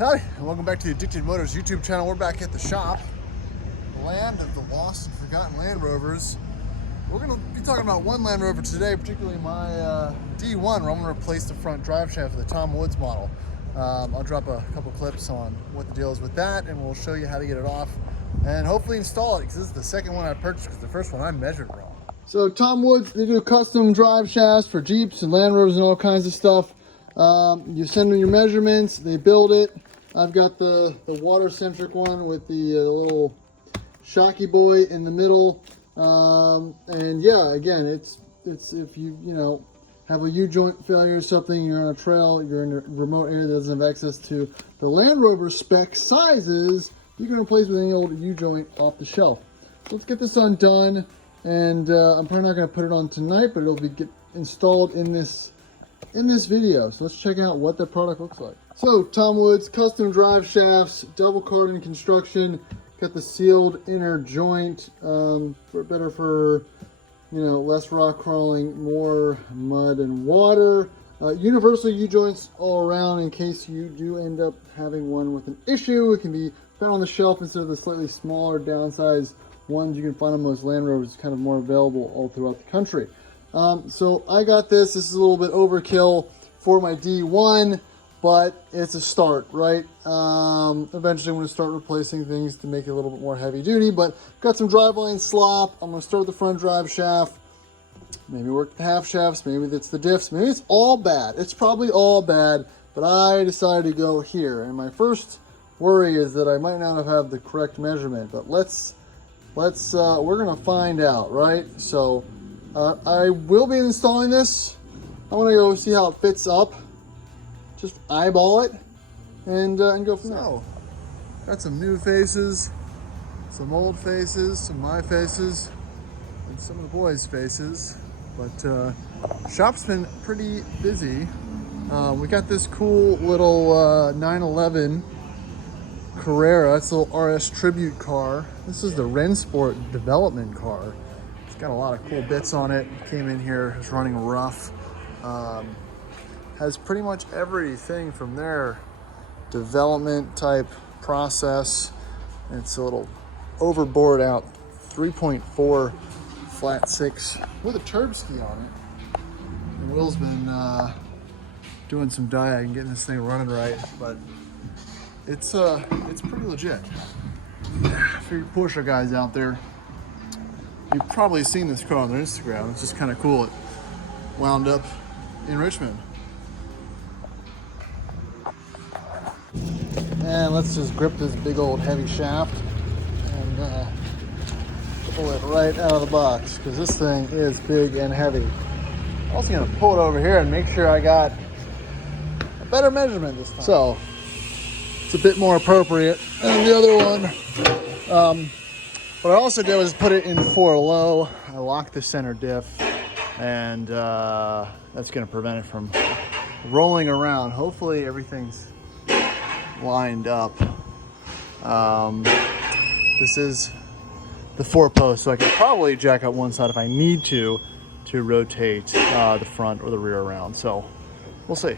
Howdy, and welcome back to the Addicted Motors YouTube channel. We're back at the shop, the land of the lost and forgotten Land Rovers. We're going to be talking about one Land Rover today, particularly my D1, where I'm going to replace the front drive shaft with the Tom Woods model. I'll drop a couple clips on what the deal is with that, and we'll show you how to get it off and hopefully install it, because this is the second one I purchased, because the first one I measured wrong. So Tom Woods, they do custom drive shafts for Jeeps and Land Rovers and all kinds of stuff. You send them your measurements, they build it. I've got the water-centric one with the little shocky boy in the middle. And yeah, again, it's if you have a U-joint failure or something, you're on a trail, you're in a remote area that doesn't have access to the Land Rover spec sizes, you can replace with any old U-joint off the shelf. So let's get this undone, and I'm probably not going to put it on tonight, but it'll get installed in this video. So let's check out what the product looks like. So Tom Woods custom drive shafts, double carbon construction, got the sealed inner joint, for less rock crawling, more mud and water. Universal U-joints all around in case you do end up having one with an issue. It can be found on the shelf instead of the slightly smaller downsized ones you can find on most Land Rovers. It's kind of more available all throughout the country. So I got this. This is a little bit overkill for my D1, but it's a start, right? Eventually I'm going to start replacing things to make it a little bit more heavy duty, but got some Driveline slop. I'm going to start with the front drive shaft, maybe work the half shafts, maybe it's the diffs, maybe it's all bad. It's probably all bad, but I decided to go here. And my first worry is that I might not have the correct measurement, but we're going to find out, right? So I will be installing this. I want to go see how it fits up. Just eyeball it and go from there. So, got some new faces, some old faces, some my faces, and some of the boys' faces. But shop's been pretty busy. We got this cool little 911 Carrera. That's a little RS tribute car. This is the Rensport development car. It's got a lot of cool bits on it. Came in here, it's running rough. Has pretty much everything from their development type process. It's a little overboard out 3.4 flat 6 with a turb ski on it. And Will's been doing some diag and getting this thing running right, but it's pretty legit. For you Porsche guys out there, you've probably seen this car on their Instagram. It's just kind of cool. It wound up in Richmond. And let's just grip this big old heavy shaft and pull it right out of the box, because this thing is big and heavy. I'm also going to pull it over here and make sure I got a better measurement this time. So it's a bit more appropriate than the other one. What I also did was put it in 4 low. I locked the center diff, and that's going to prevent it from rolling around. Hopefully everything's lined up. This is the 4-post, so I can probably jack up one side if I need to rotate the front or the rear around. So we'll see.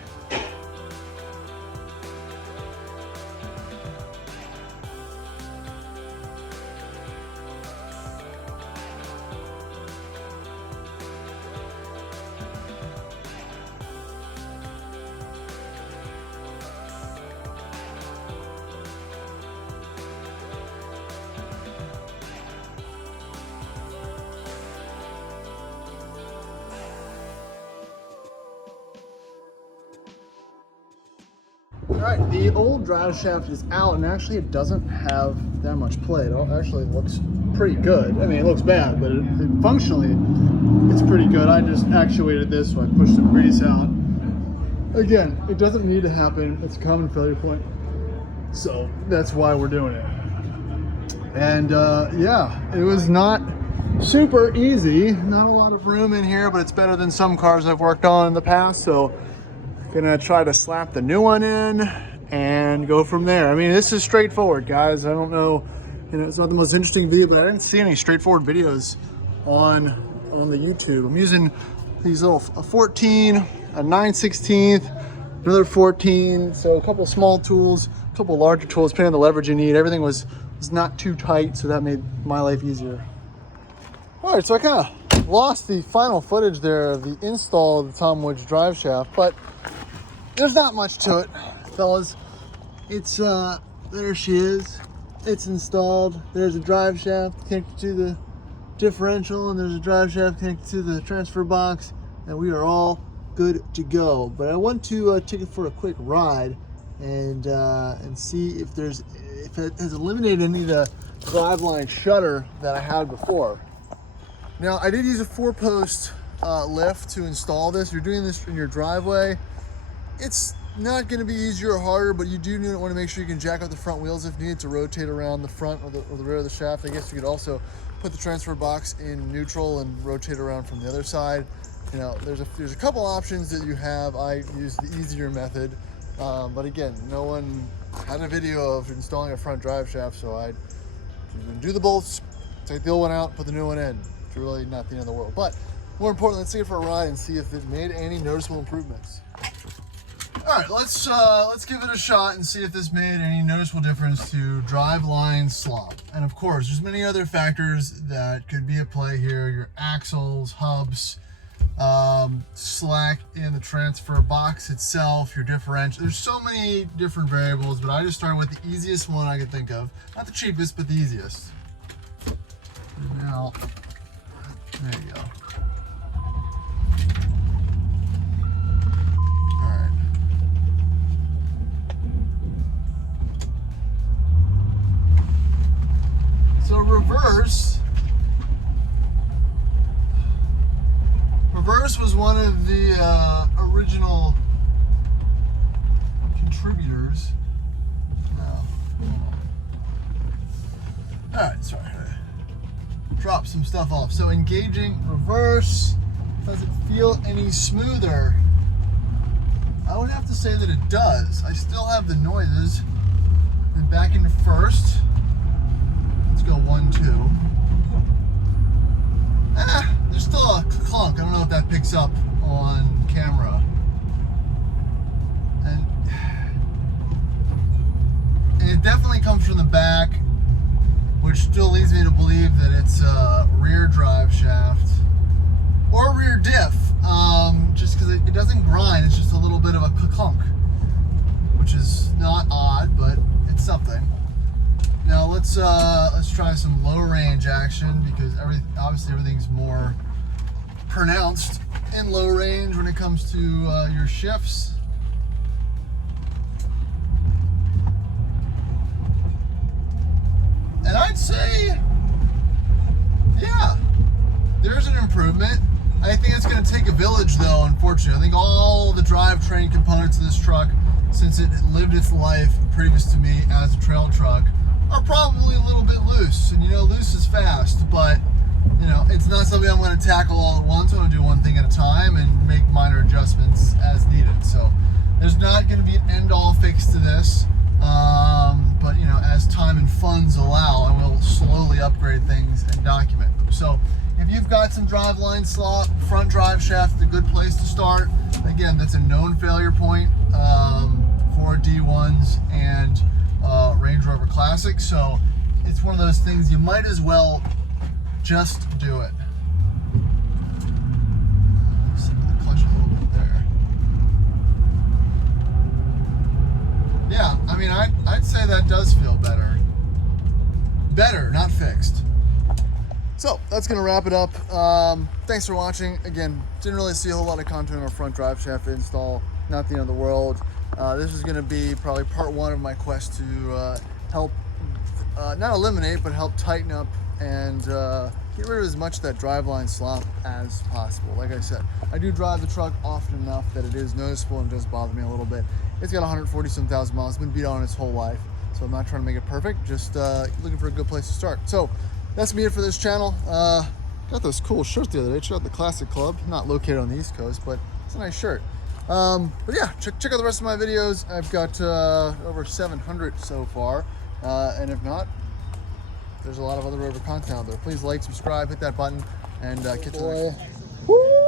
All right, the old drive shaft is out, and actually it doesn't have that much play. It actually looks pretty good. I mean, it looks bad, but functionally, it's pretty good. I just actuated this, so I pushed some grease out. Again, it doesn't need to happen. It's a common failure point, so that's why we're doing it. And yeah, it was not super easy. Not a lot of room in here, but it's better than some cars I've worked on in the past, so gonna try to slap the new one in and go from there. I mean, this is straightforward, guys. I don't know, it's not the most interesting video, but I didn't see any straightforward videos on the YouTube. I'm using these little a 14, a 9/16, another 14. So a couple small tools, a couple larger tools, depending on the leverage you need. Everything was not too tight, so that made my life easier. All right, so I kind of lost the final footage there of the install of the Tom Woods drive shaft, but there's not much to it, fellas. It's, there she is. It's installed. There's a drive shaft connected to the differential, and there's a drive shaft connected to the transfer box, and we are all good to go. But I want to take it for a quick ride and see if it has eliminated any of the Driveline shutter that I had before. Now, I did use a 4-post lift to install this. You're doing this in your driveway. It's not going to be easier or harder, but you do want to make sure you can jack up the front wheels if needed to rotate around the front or the rear of the shaft. I guess you could also put the transfer box in neutral and rotate around from the other side. You know, there's a couple options that you have. I use the easier method, but again, no one had a video of installing a front drive shaft, so I do the bolts, take the old one out, put the new one in. It's really not the end of the world. But more importantly, let's take it for a ride and see if it made any noticeable improvements. All right, let's give it a shot and see if this made any noticeable difference to Driveline slop. And of course, there's many other factors that could be at play here. Your axles, hubs, slack in the transfer box itself, your differential. There's so many different variables, but I just started with the easiest one I could think of. Not the cheapest, but the easiest. Now, there you go. So reverse was one of the original contributors. All right, sorry, drop some stuff off. So engaging reverse, does it feel any smoother? I would have to say that it does. I still have the noises. And back into first. Let's go 1, 2. There's still a clunk. I don't know if that picks up on camera. And it definitely comes from the back, which still leads me to believe that it's a rear drive shaft or rear diff, just because it doesn't grind. It's just a little bit of a clunk, which is not odd, but it's something. Now let's try some low range action, because obviously everything's more pronounced in low range when it comes to your shifts. And I'd say, yeah, there's an improvement. I think it's going to take a village, though, unfortunately. I think all the drivetrain components of this truck, since it lived its life previous to me as a trail truck, are probably a little bit loose. And you know, loose is fast, but you know, it's not something I'm going to tackle all at once. I'm going to do one thing at a time and make minor adjustments as needed. So there's not going to be an end-all fix to this, but you know, as time and funds allow, I will slowly upgrade things and document them. So if you've got some Driveline slop, front drive shaft, a good place to start. Again, that's a known failure point for D1s and Range Rover Classic, so it's one of those things you might as well just do it. Slip the clutch a little bit there. Yeah, I mean, I'd say that does feel better. Better, not fixed. So that's gonna wrap it up. Thanks for watching. Again, didn't really see a whole lot of content on our front drive shaft install. Not the end of the world. This is going to be probably part 1 of my quest to help, not eliminate, but help tighten up and get rid of as much of that Driveline slop as possible. Like I said, I do drive the truck often enough that it is noticeable and does bother me a little bit. It's got 140-some thousand miles. It's been beat on its whole life, so I'm not trying to make it perfect, just looking for a good place to start. So that's me it for this channel. Got those cool shirts the other day. Check out the Classic Club. Not located on the East Coast, but it's a nice shirt. But yeah, check out the rest of my videos. I've got over 700 so far, and if not, there's a lot of other Rover content out there. Please like, subscribe, hit that button, and catch you next time.